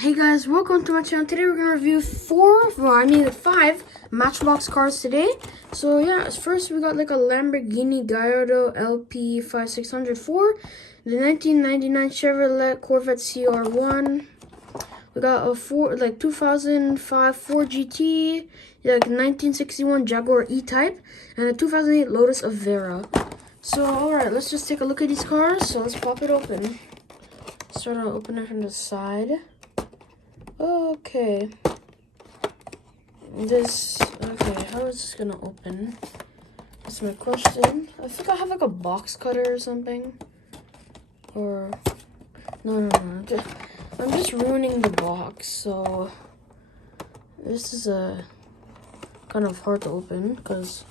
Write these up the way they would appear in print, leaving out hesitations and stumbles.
Hey guys, welcome to my channel. Today we're gonna review five Matchbox cars today. So yeah, first we got like a Lamborghini Gallardo LP 5604, the 1999 Chevrolet Corvette CR1. We got a 2005 Ford GT, like 1961 Jaguar E-Type, and a 2008 Lotus Avera. So alright, let's just take a look at these cars. So let's pop it open. Start to open it from the side. Okay, how is this gonna open? That's my question. I think I have like a box cutter or something. Or, no. I'm just ruining the box, so this is kind of hard to open because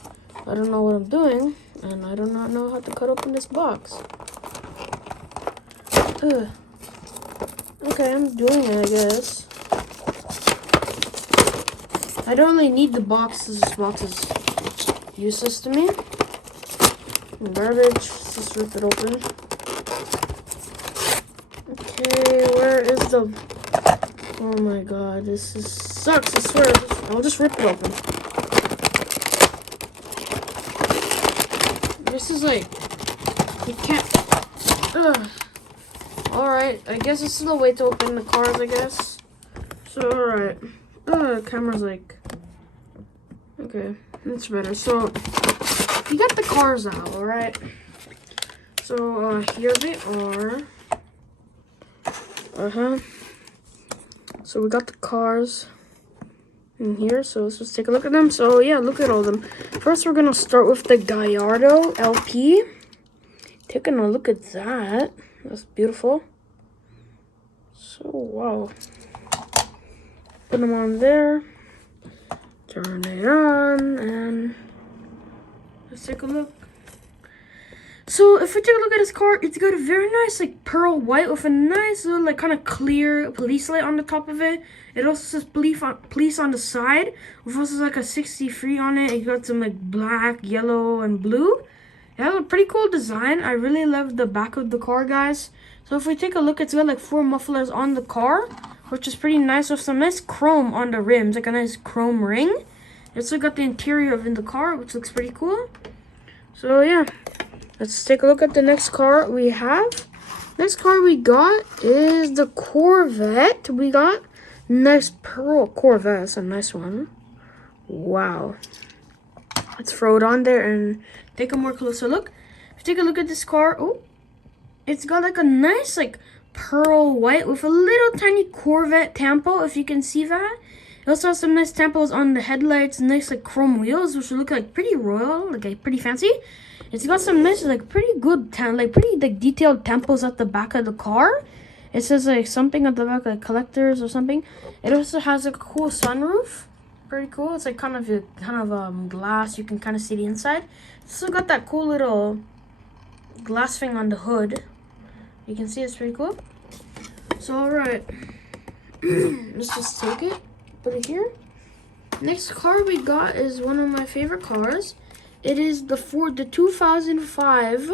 I don't know what I'm doing and I do not know how to cut open this box. Okay, I'm doing it, I guess. I don't really need the box. This box is useless to me. Garbage. Let's just rip it open. Okay, where is the... Oh my god, this sucks, I swear. I'll just rip it open. This is like... You can't... Alright, I guess this is the way to open the cars, I guess. So, alright. Camera's like... Okay, that's better. So, you got the cars out, alright? So, here they are. So, we got the cars in here. So, let's just take a look at them. So, yeah, look at all of them. First, we're going to start with the Gallardo LP. Taking a look at that. That's beautiful. So, wow. Put them on there. Turn it on, and let's take a look. So if we take a look at this car, it's got a very nice like pearl white with a nice little like kind of clear police light on the top of it. It also says police on the side, with also like a 63 on it. It got some like black, yellow, and blue. It has a pretty cool design. I really love the back of the car, guys. So if we take a look, it's got like 4 mufflers on the car, which is pretty nice, with some nice chrome on the rims, like a nice chrome ring. It's also got the interior in the car, which looks pretty cool. So yeah, let's take a look at the next car we have. Next car we got is the Corvette. We got nice pearl Corvette. That's a nice one. Wow. Let's throw it on there and take a more closer look. If you take a look at this car, oh, it's got like a nice like pearl white with a little tiny Corvette tampo, if you can see that. It also has some nice tampos on the headlights, nice like chrome wheels, which look like pretty royal, like pretty fancy. It's got some nice like pretty good pretty detailed tampos at the back of the car. It says like something at the back, like collectors or something. It also has like a cool sunroof, pretty cool. It's like kind of glass, you can kind of see the inside. It's also got that cool little glass thing on the hood. You can see it's pretty cool. So alright, let's just take it, put it here. Next car we got is one of my favorite cars. It is the 2005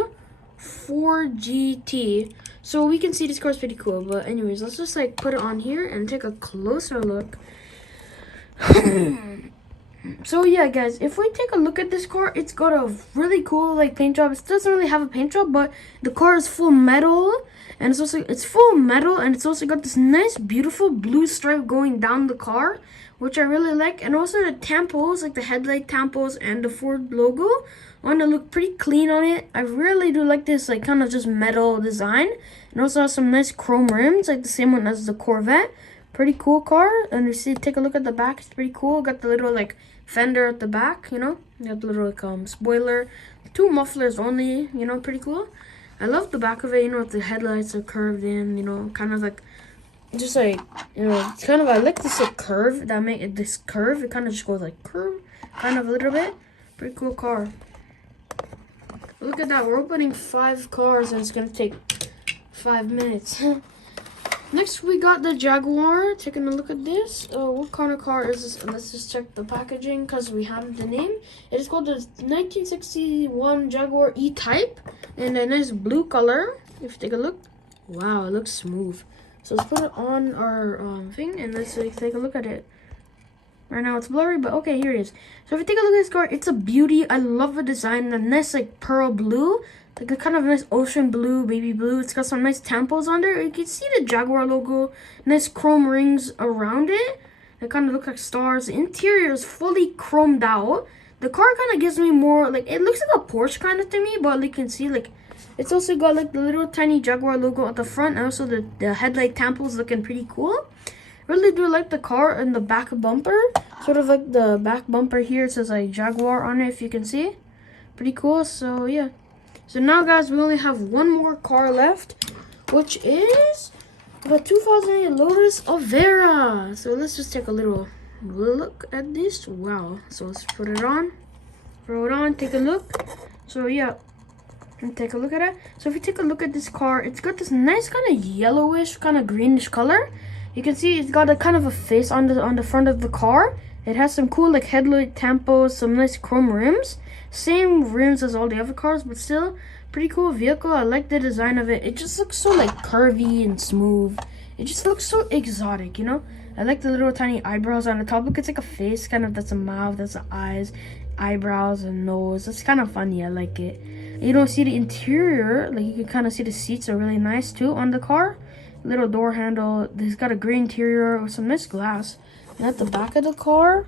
Ford GT. So we can see this car is pretty cool. But anyways, let's just like put it on here and take a closer look. So yeah, guys, if we take a look at this car, it's got a really cool like paint job. It doesn't really have a paint job, but the car is full metal, and it's full metal, and it's also got this nice, beautiful blue stripe going down the car, which I really like. And also the tampos, like the headlight tampos and the Ford logo, want to look pretty clean on it. I really do like this like kind of just metal design, and also has some nice chrome rims, like the same one as the Corvette. Pretty cool car. And you see, take a look at the back. It's pretty cool. Got the little like fender at the back, you know. You got the little like spoiler. 2 mufflers only, you know, pretty cool. I love the back of it, you know, with the headlights are curved in, you know, kind of like just like, you know, it's kind of, I like this like curve that make it this curve. It kind of just goes like curve, kind of a little bit. Pretty cool car. Look at that. We're opening 5 cars and it's gonna take 5 minutes. Next, we got the Jaguar. Taking a look at this. What kind of car is this? Let's just check the packaging because we have the name. It is called the 1961 Jaguar E-Type in a nice blue color. If you take a look, wow, it looks smooth. So let's put it on our thing and let's like, take a look at it. Right now it's blurry, but okay, here it is. So if you take a look at this car, it's a beauty. I love the design. The nice like pearl blue, like a kind of nice ocean blue, baby blue. It's got some nice temples on there. You can see the Jaguar logo, nice chrome rings around it. They kind of look like stars. The interior is fully chromed out. The car kind of gives me more like, it looks like a Porsche kind of to me, but you can see like it's also got like the little tiny Jaguar logo at the front, and also the headlight temples looking pretty cool. Really do like the car and the back bumper. Sort of like the back bumper here. It says like Jaguar on it, if you can see. Pretty cool. So yeah. So now guys, we only have one more car left, which is the 2008 Lotus Avera. So let's just take a little look at this. Wow. So let's put it on. Throw it on. Take a look. So yeah. And take a look at it. So if you take a look at this car, it's got this nice kind of yellowish, kind of greenish color. You can see it's got a kind of a face on the front of the car. It has some cool like headlight tempos, some nice chrome rims. Same rims as all the other cars, but still pretty cool vehicle. I like the design of it. It just looks so like curvy and smooth. It just looks so exotic, you know? I like the little tiny eyebrows on the top. Look, it's like a face, kind of, that's a mouth, that's the eyes, eyebrows, and nose. It's kind of funny. I like it. You don't see the interior, like you can kind of see the seats are really nice too on the car. Little door handle. It's got a gray interior with some nice glass. And at the back of the car,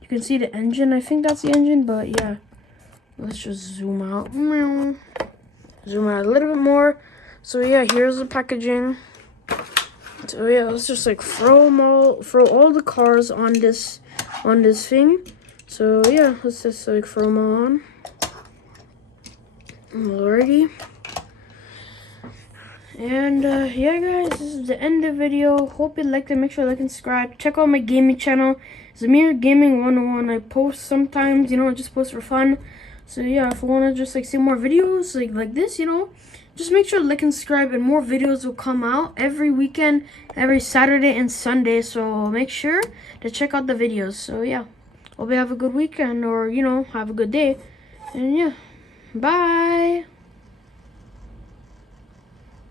you can see the engine. I think that's the engine, but yeah. Let's just zoom out. Zoom out a little bit more. So yeah, here's the packaging. So yeah, let's just like throw all the cars on this thing. So yeah, let's just like throw them on. Alrighty. And yeah guys, this is the end of the video. Hope you liked it. Make sure to like and subscribe. Check out my gaming channel, Zamir Gaming 101. I post sometimes, you know, I just post for fun. So yeah, if you want to just like see more videos like this, you know, just make sure to like and subscribe, and more videos will come out every weekend, every Saturday and Sunday. So make sure to check out the videos. So yeah, hope you have a good weekend, or you know, have a good day. And yeah, bye.